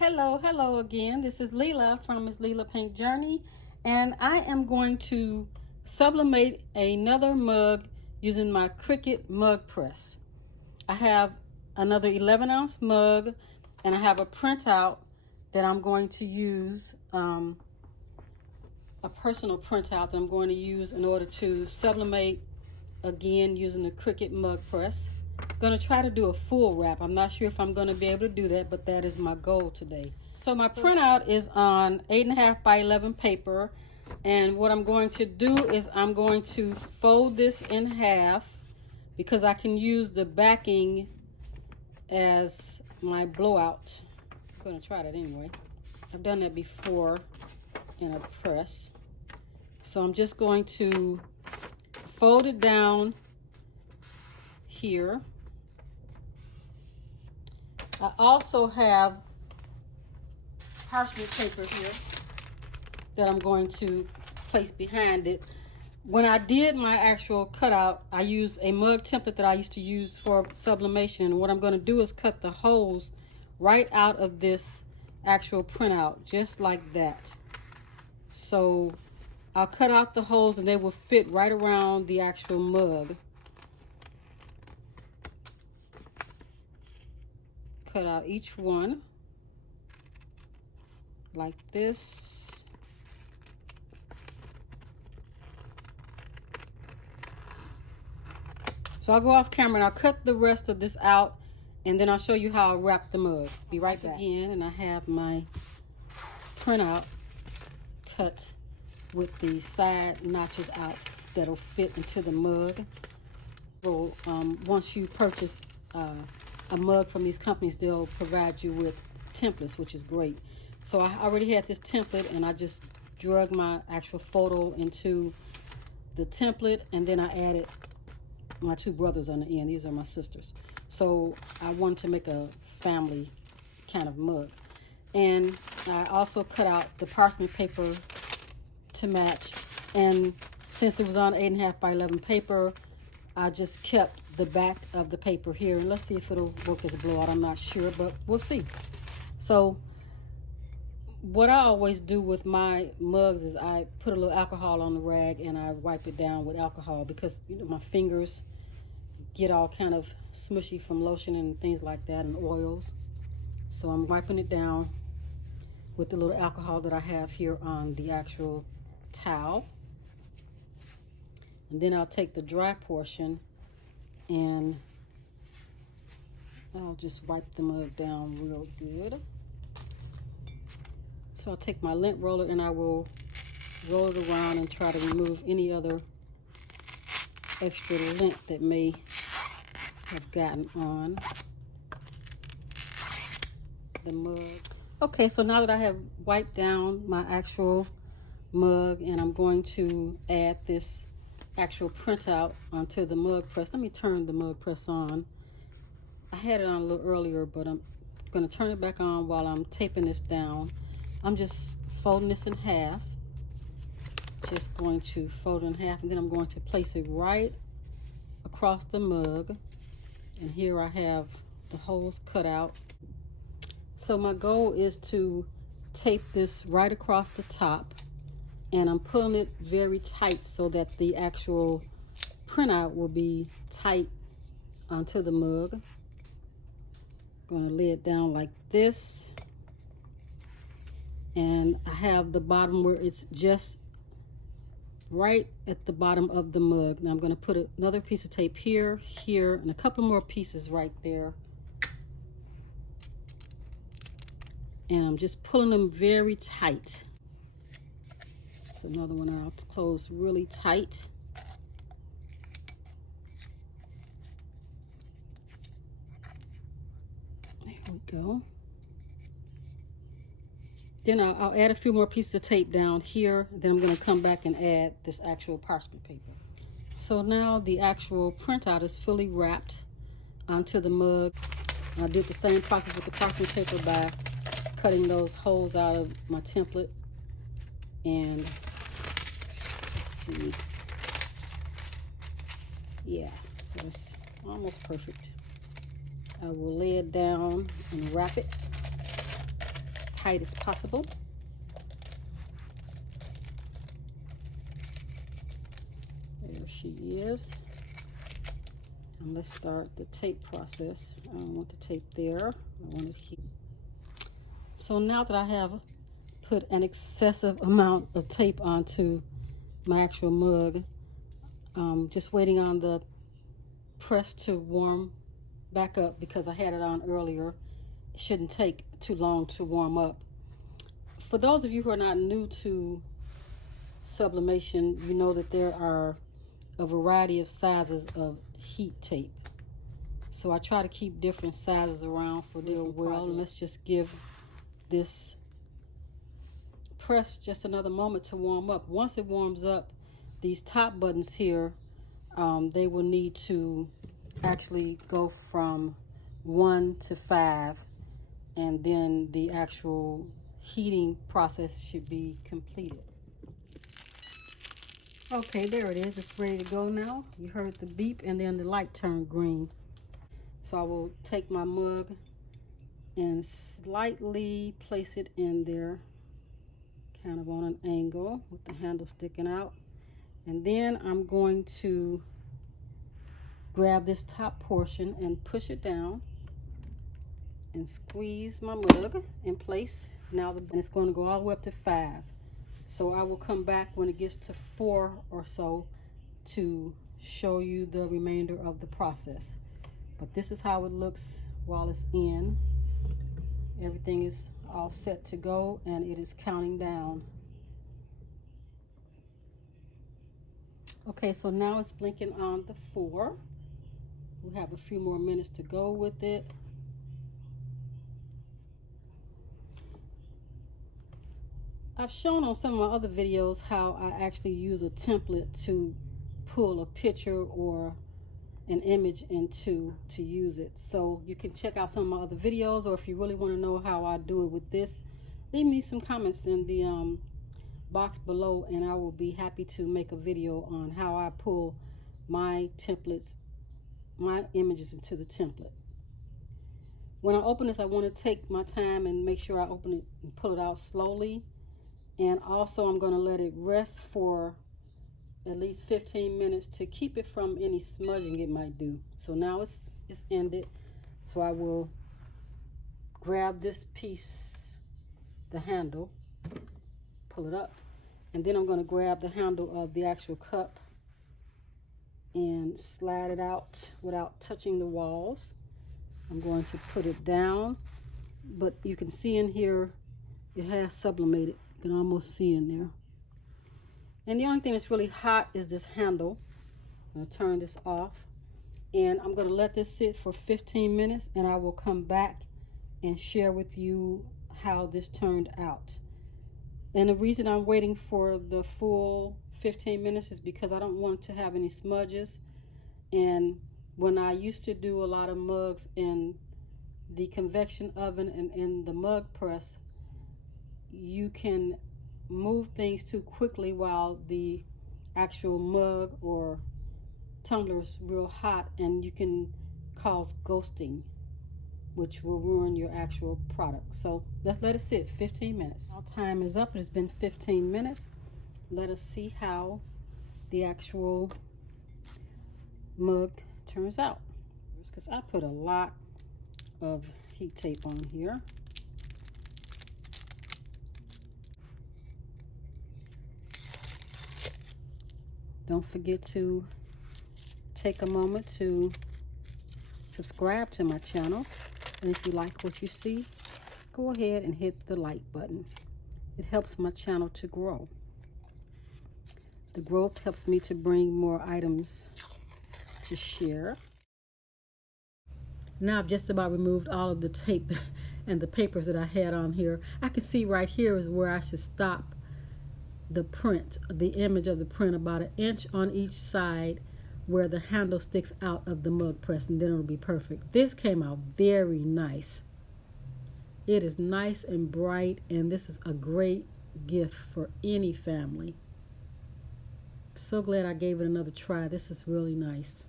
Hello again. This is Leela from Miss Leela Pink Journey, and I am going to sublimate another mug using my Cricut mug press. I have another 11-ounce mug, and I have a printout that I'm going to use, a personal printout that I'm going to use in order to sublimate again using the Cricut mug press. I'm going to try to do a full wrap. I'm not sure if I'm going to be able to do that, but that is my goal today. So my printout is on 8.5 by 11 paper, and what I'm going to do is I'm going to fold this in half because I can use the backing as my blowout. I'm going to try that anyway. I've done that before in a press. So I'm just going to fold it down here. I also have parchment paper here that I'm going to place behind it. When I did my actual cutout, I used a mug template that I used to use for sublimation, and what I'm going to do is cut the holes right out of this actual printout, just like that. So I'll cut out the holes and they will fit right around the actual mug. Cut out each one like this. So I'll go off camera and I'll cut the rest of this out, and then I'll show you how I wrap the mug. Be right back. Again, and I have my printout cut with the side notches out that'll fit into the mug. So once you purchase a mug from these companies, they'll provide you with templates, which is great. So I already had this template, and I just drug my actual photo into the template, and then I added my two brothers on the end. These are my sisters. So I wanted to make a family kind of mug. And I also cut out the parchment paper to match, and since it was on 8.5 by 11 paper, I just kept the back of the paper here, and let's see if it'll work as a blowout. I'm not sure, but we'll see. So what I always do with my mugs is I put a little alcohol on the rag and I wipe it down with alcohol, because my fingers get all kind of smushy from lotion and things like that, and oils. So I'm wiping it down with the little alcohol that I have here on the actual towel. And then I'll take the dry portion and I'll just wipe the mug down real good. So I'll take my lint roller and I will roll it around and try to remove any other extra lint that may have gotten on the mug. Okay, so now that I have wiped down my actual mug, and I'm going to add this actual printout onto the mug press. Let me turn the mug press on. I had it on a little earlier, but I'm going to turn it back on while I'm taping this down. I'm just folding this in half. Just going to fold it in half, and then I'm going to place it right across the mug. And here I have the holes cut out. So my goal is to tape this right across the top, and I'm pulling it very tight so that the actual printout will be tight onto the mug. I'm going to lay it down like this, and I have the bottom where it's just right at the bottom of the mug. Now I'm going to put another piece of tape here, here, and a couple more pieces right there. And I'm just pulling them very tight. So another one I'll close really tight. There we go. Then I'll add a few more pieces of tape down here. Then I'm going to come back and add this actual parchment paper. So now the actual printout is fully wrapped onto the mug. I did the same process with the parchment paper by cutting those holes out of my template. And let's see. Yeah, so it's almost perfect. I will lay it down and wrap it. tight as possible. There she is. And let's start the tape process. I don't want the tape there. I want it here. So now that I have put an excessive amount of tape onto my actual mug, just waiting on the press to warm back up because I had it on earlier. It shouldn't take too long to warm up. For those of you who are not new to sublimation, you know that there are a variety of sizes of heat tape. So I try to keep different sizes around for different well. And let's just give this press just another moment to warm up. Once it warms up, these top buttons here, they will need to actually go from 1 to 5, and then the actual heating process should be completed. Okay, there it is. It's ready to go now. You heard the beep and then the light turned green. So I will take my mug and slightly place it in there, kind of on an angle with the handle sticking out. And then I'm going to grab this top portion and push it down and squeeze my mug in place. Now and it's going to go all the way up to 5. So I will come back when it gets to 4 or so to show you the remainder of the process. But this is how it looks while it's in. Everything is all set to go and it is counting down. Okay, so now it's blinking on the 4. We have a few more minutes to go with it. I've shown on some of my other videos how I actually use a template to pull a picture or an image into to use it. So you can check out some of my other videos, or if you really want to know how I do it with this, leave me some comments in the box below and I will be happy to make a video on how I pull my templates, my images into the template. When I open this, I want to take my time and make sure I open it and pull it out slowly. And also I'm going to let it rest for at least 15 minutes to keep it from any smudging it might do. So now it's ended. So I will grab this piece, the handle, pull it up, and then I'm going to grab the handle of the actual cup and slide it out without touching the walls. I'm going to put it down, but you can see in here it has sublimated. You can almost see in there. And the only thing that's really hot is this handle. I'm going to turn this off and I'm going to let this sit for 15 minutes and I will come back and share with you how this turned out. And the reason I'm waiting for the full 15 minutes is because I don't want to have any smudges. And when I used to do a lot of mugs in the convection oven and in the mug press, you can move things too quickly while the actual mug or tumbler is real hot, and you can cause ghosting, which will ruin your actual product. So let's let it sit 15 minutes. Our time is up. It's been 15 minutes. Let us see how the actual mug turns out, because I put a lot of heat tape on here. Don't forget to take a moment to subscribe to my channel. And if you like what you see, go ahead and hit the like button. It helps my channel to grow. The growth helps me to bring more items to share. Now I've just about removed all of the tape and the papers that I had on here. I can see right here is where I should stop the print, the image of the print, about 1 inch on each side where the handle sticks out of the mug press, and then it'll be perfect. This came out very nice. It is nice and bright, and this is a great gift for any family. So glad I gave it another try. This is really nice.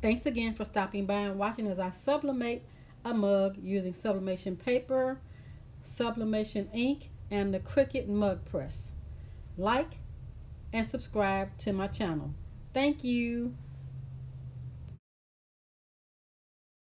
Thanks again for stopping by and watching as I sublimate a mug using sublimation paper, sublimation ink, and the Cricut mug press. Like and subscribe to my channel. Thank you.